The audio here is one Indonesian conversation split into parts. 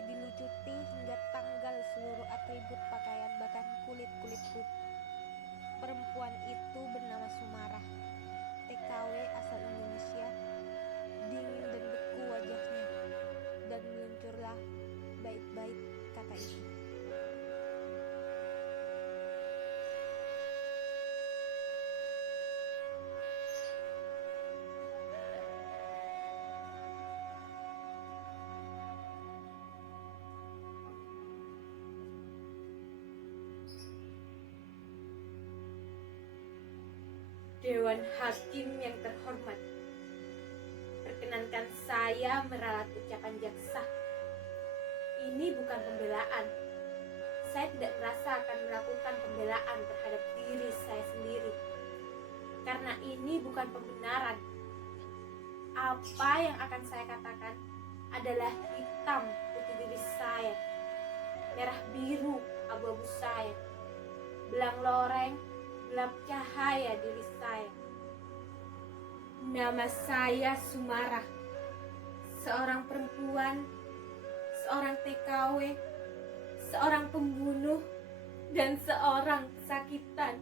seperti dilucuti hingga tanggal seluruh atribut pakaian bahkan kulit-kulit putih. Perempuan itu bernama Sumarah, TKW asal Indonesia. Dingin dan beku wajahnya, dan meluncurlah bait-bait kata itu. Dewan Hakim yang terhormat, perkenankan saya meralat ucapan jaksa. Ini bukan pembelaan. Saya tidak merasa akan melakukan pembelaan terhadap diri saya sendiri, karena ini bukan pembenaran. Apa yang akan saya katakan adalah hitam putih diri saya, merah biru abu-abu saya, belang loreng gelap cahaya diri saya. Nama saya Sumarah, seorang perempuan, seorang TKW, seorang pembunuh, dan seorang kesakitan.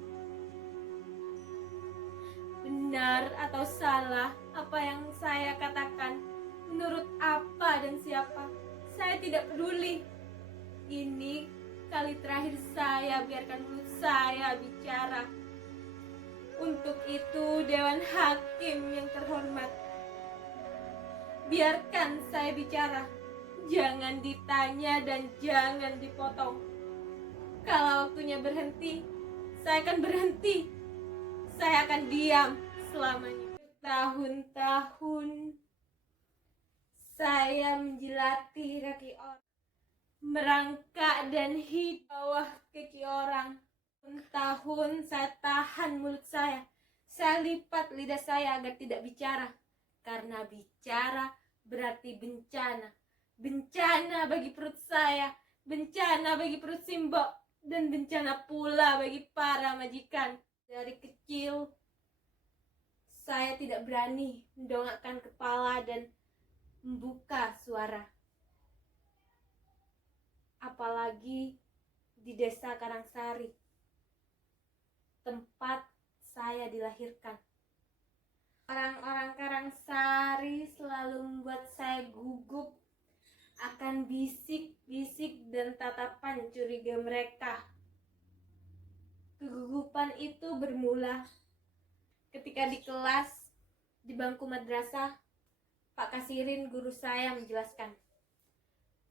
Benar atau salah apa yang saya katakan, menurut apa dan siapa, saya tidak peduli. Ini kali terakhir saya biarkan mulut saya bicara. Untuk itu, Dewan Hakim yang terhormat, biarkan saya bicara. Jangan ditanya dan jangan dipotong. Kalau waktunya berhenti, saya akan berhenti. Saya akan diam selamanya. Bertahun-tahun saya menjilati kaki orang, merangkak dan hidup bawah kaki orang. Tahun saya tahan mulut saya lipat lidah saya agar tidak bicara, karena bicara berarti bencana. Bencana bagi perut saya, bencana bagi perut Simbok, dan bencana pula bagi para majikan. Dari kecil saya tidak berani mendongakkan kepala dan membuka suara, apalagi di desa Karangsari, tempat saya dilahirkan. Orang-orang Karangsari selalu membuat saya gugup akan bisik-bisik dan tatapan curiga mereka. Kegugupan itu bermula ketika di kelas, di bangku madrasah, Pak Kasirin guru saya menjelaskan,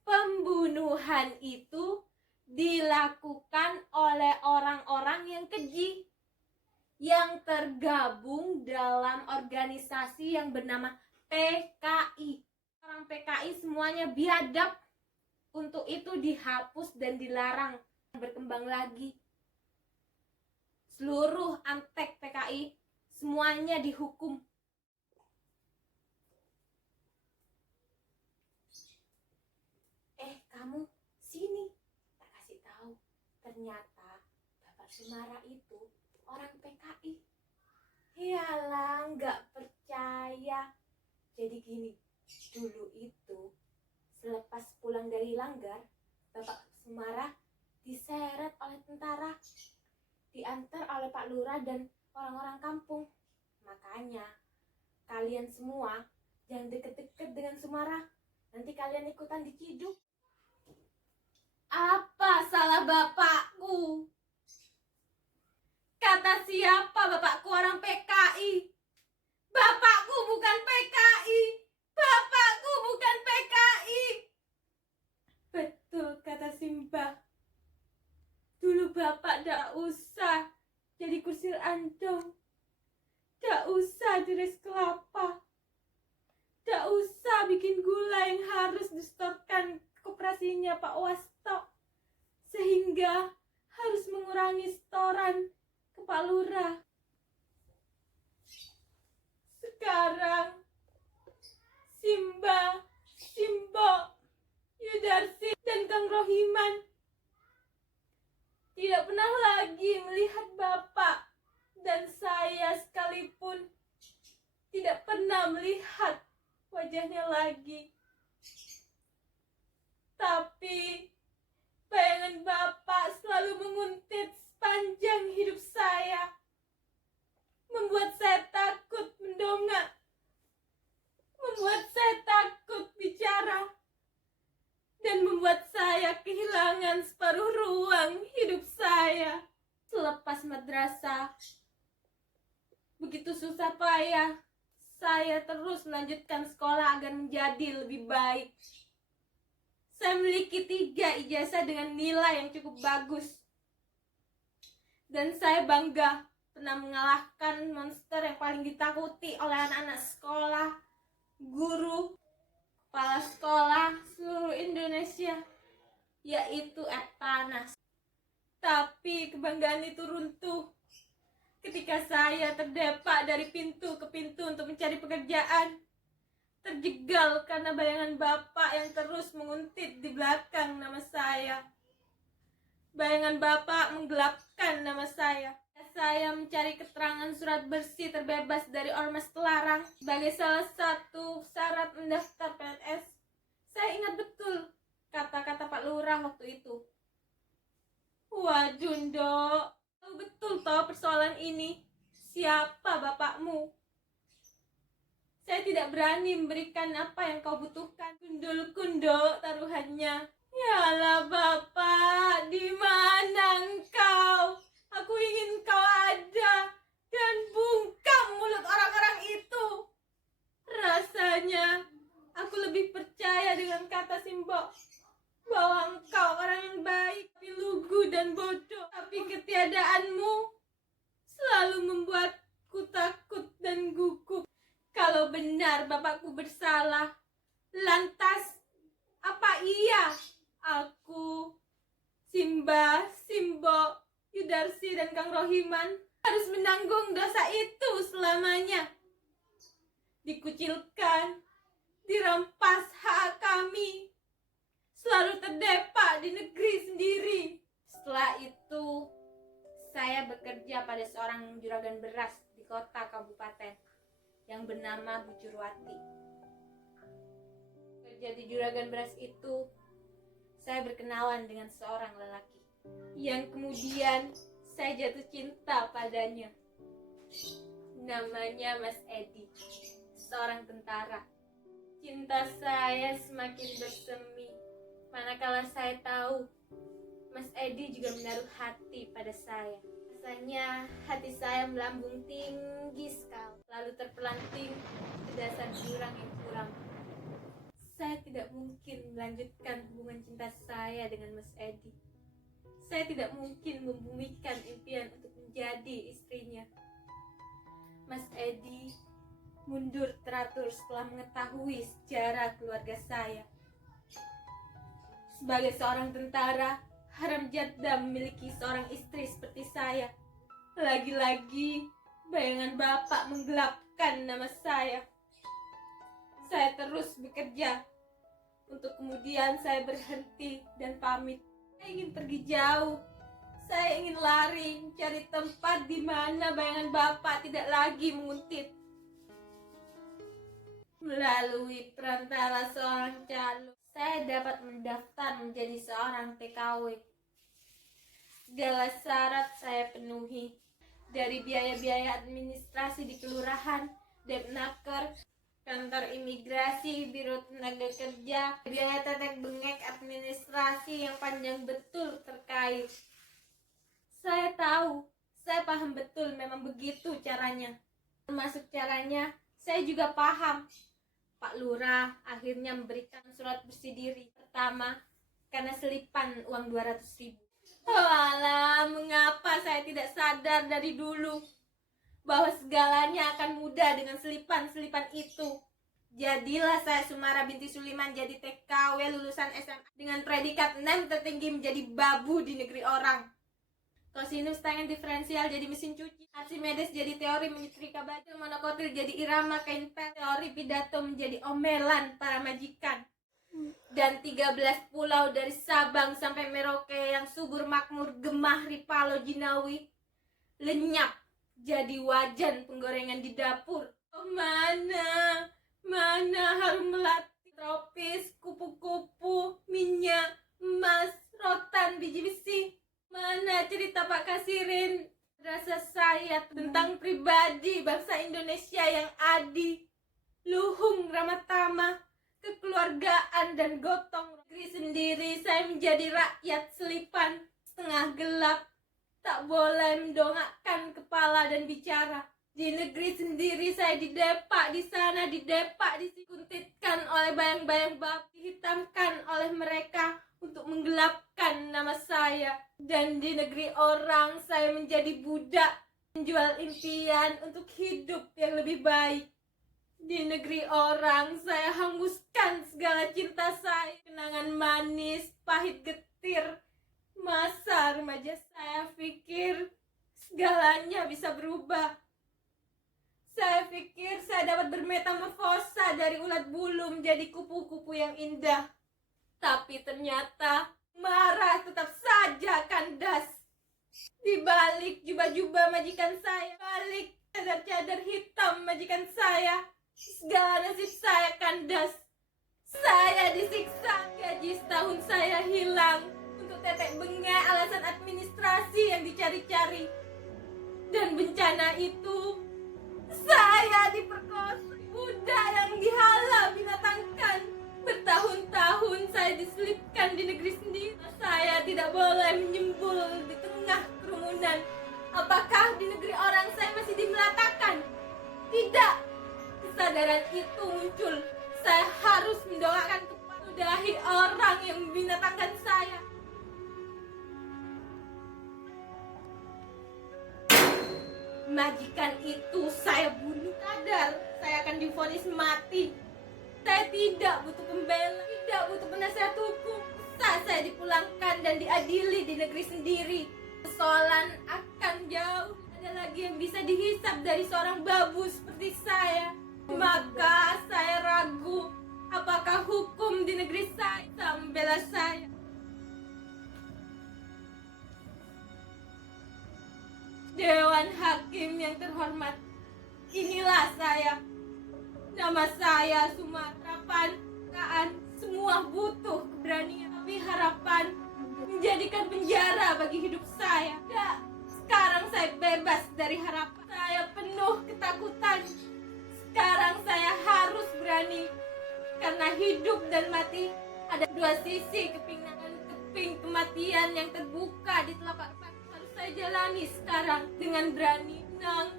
pembunuhan itu dilakukan oleh orang-orang yang keji, yang tergabung dalam organisasi yang bernama PKI. Orang PKI semuanya biadab. Untuk itu dihapus dan dilarang berkembang lagi. Seluruh antek PKI semuanya dihukum. Kamu sini, tak kasih tahu. Ternyata Bapak Sumarah itu orang PKI. Yalah, nggak percaya. Jadi gini, dulu itu selepas pulang dari Langgar, Bapak Sumarah diseret oleh tentara, diantar oleh Pak Lurah dan orang-orang kampung. Makanya kalian semua jangan deket-deket dengan Sumarah, nanti kalian ikutan diciduk. Apa salah bapakku? Kata siapa bapakku orang PKI? Bapakku bukan PKI. Bapakku bukan PKI. Betul kata Simbah. Dulu bapak dak usah jadi kusir andong, dak usah dires kelapa, dak usah bikin gula yang harus disetorkan koperasinya Pak Wasto, sehingga harus mengurangi setoran ke Pak Lurah. Sekarang Simbah, Simbok, Yudarsi, dan Kang Rohiman tidak pernah lagi melihat Bapak, dan saya sekalipun tidak pernah melihat wajahnya lagi. Tapi bayangan Bapak selalu menguntit sepanjang hidup saya, membuat saya takut mendongak, membuat saya takut bicara, dan membuat saya kehilangan separuh ruang hidup saya. Selepas madrasah, begitu susah payah, saya terus melanjutkan sekolah agar menjadi lebih baik. Saya memiliki 3 ijazah dengan nilai yang cukup bagus. Dan saya bangga pernah mengalahkan monster yang paling ditakuti oleh anak-anak sekolah, guru, kepala sekolah seluruh Indonesia, yaitu Eptanas. Tapi kebanggaan itu runtuh ketika saya terdepak dari pintu ke pintu untuk mencari pekerjaan, terjegal karena bayangan Bapak yang terus menguntit di belakang nama saya. Bayangan Bapak menggelapkan nama saya. Saya mencari keterangan surat bersih terbebas dari ormas terlarang sebagai salah satu syarat mendaftar PNS. Saya ingat betul kata-kata Pak Lurah waktu itu. Waduh, Ndok, tahu betul toh persoalan ini. Siapa bapakmu? Saya tidak berani memberikan apa yang kau butuhkan. Kundul-kundul taruhannya. Yalah Bapak, di mana engkau? Aku ingin kau ada dan bungkam mulut orang-orang itu. Rasanya aku lebih percaya dengan kata Simbo bahwa engkau orang yang baik, tapi lugu dan bodoh. Tapi ketiadaanmu selalu membuatku takut dan gugup. Kalau benar bapakku bersalah, lantas apa iya aku, Simba, Simbo, Yudarsi, dan Kang Rohiman harus menanggung dosa itu selamanya? Dikucilkan, dirampas hak kami, selalu terdepak di negeri sendiri. Setelah itu, saya bekerja pada seorang juragan beras di kota kabupaten yang bernama Bu Curwati. Kerja di juragan beras itu, saya berkenalan dengan seorang lelaki yang kemudian saya jatuh cinta padanya. Namanya Mas Edi, seorang tentara. Cinta saya semakin bersemi manakala saya tahu Mas Edi juga menaruh hati pada saya. Rasanya hati saya melambung tinggi sekali, lalu terpelanting ke dasar jurang yang curam. Saya tidak mungkin melanjutkan hubungan cinta saya dengan Mas Edi. Saya tidak mungkin membumikan impian untuk menjadi istrinya. Mas Edi mundur teratur setelah mengetahui sejarah keluarga saya. Sebagai seorang tentara, haram jadda memiliki seorang istri seperti saya. Lagi-lagi bayangan Bapak menggelapkan nama saya. Saya terus bekerja, untuk kemudian saya berhenti dan pamit. Saya ingin pergi jauh. Saya ingin lari, mencari tempat di mana bayangan Bapak tidak lagi menguntit. Melalui perantara seorang calo, saya dapat mendaftar menjadi seorang TKW. Segala syarat saya penuhi, dari biaya-biaya administrasi di kelurahan, Depnaker, kantor imigrasi, biro tenaga kerja, biaya tetek bengek administrasi yang panjang betul terkait. Saya tahu, saya paham betul memang begitu caranya. Termasuk caranya, saya juga paham. Pak Lurah akhirnya memberikan surat bersih diri pertama karena selipan uang 200.000. Walah, mengapa saya tidak sadar dari dulu bahwa segalanya akan mudah dengan selipan-selipan itu. Jadilah saya Sumara binti Suliman jadi TKW lulusan SMA dengan predikat 6 tertinggi menjadi babu di negeri orang. Kosinus tangen diferensial jadi mesin cuci. Archimedes jadi teori menyetrika baju. Monokotil jadi irama kain pel. Teori pidato menjadi omelan para majikan. Dan 13 pulau dari Sabang sampai Merauke yang subur makmur gemah Ripalo Jinawi lenyap jadi wajan penggorengan di dapur. Oh, mana harum melati tropis, kupu-kupu, minyak, emas, rotan, biji besi. Mana cerita Pak Kasirin? Rasa saya tentang pribadi bangsa Indonesia yang adil, luhung, ramah tamah, kekeluargaan dan gotong. Negeri sendiri saya menjadi rakyat selipan, setengah gelap, tak boleh mendongakkan kepala dan bicara. Di negeri sendiri saya didepak di sana, didepak, dikuntitkan oleh bayang-bayang bab, dihitamkan oleh mereka untuk menggelapkan nama saya. Dan di negeri orang saya menjadi budak, menjual impian untuk hidup yang lebih baik. Di negeri orang saya hanguskan segala cinta saya, kenangan manis, pahit getir, masa remaja. Saya pikir segalanya bisa berubah. Saya pikir saya dapat bermetamorfosa dari ulat bulu menjadi kupu-kupu yang indah. Tapi ternyata marah tetap saja kandas. Di balik jubah-jubah majikan saya, balik cadar-cadar hitam majikan saya, segala nasib saya kandas. Saya disiksa, gaji setahun saya hilang untuk tetek bengek alasan administrasi yang dicari-cari. Dan bencana itu, saya diperkosa, budak yang dihala binatangkan. Bertahun-tahun saya diselipkan di negeri sendiri. Saya tidak boleh menyembul di tengah kerumunan. Apakah di negeri orang saya masih dimelatakan? Tidak. Kesadaran itu muncul. Saya harus mendoakan kepada orang yang membinatangkan saya. Majikan itu saya bunuh. Sadar saya akan divonis mati. Saya tidak butuh pembela, tidak butuh penasihat hukum. Bisa saya dipulangkan dan diadili di negeri sendiri. Persoalan akan jauh. Ada lagi yang bisa dihisap dari seorang babu seperti saya. Maka saya ragu, apakah hukum di negeri saya bisa membela saya. Dewan Hakim yang terhormat, inilah saya. Nama saya Sumar. Harapan, semua butuh keberanian. Tapi harapan menjadikan penjara bagi hidup saya. Ya, sekarang saya bebas dari harapan. Saya penuh ketakutan. Sekarang saya harus berani. Karena hidup dan mati ada dua sisi keping kematian yang terbuka di telapak kaki. Harus saya jalani sekarang dengan berani. Senang,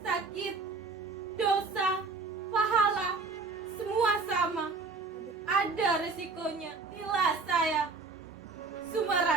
sakit, dosa, pahala, semua sama. Ada resikonya. Inilah saya, Sumara.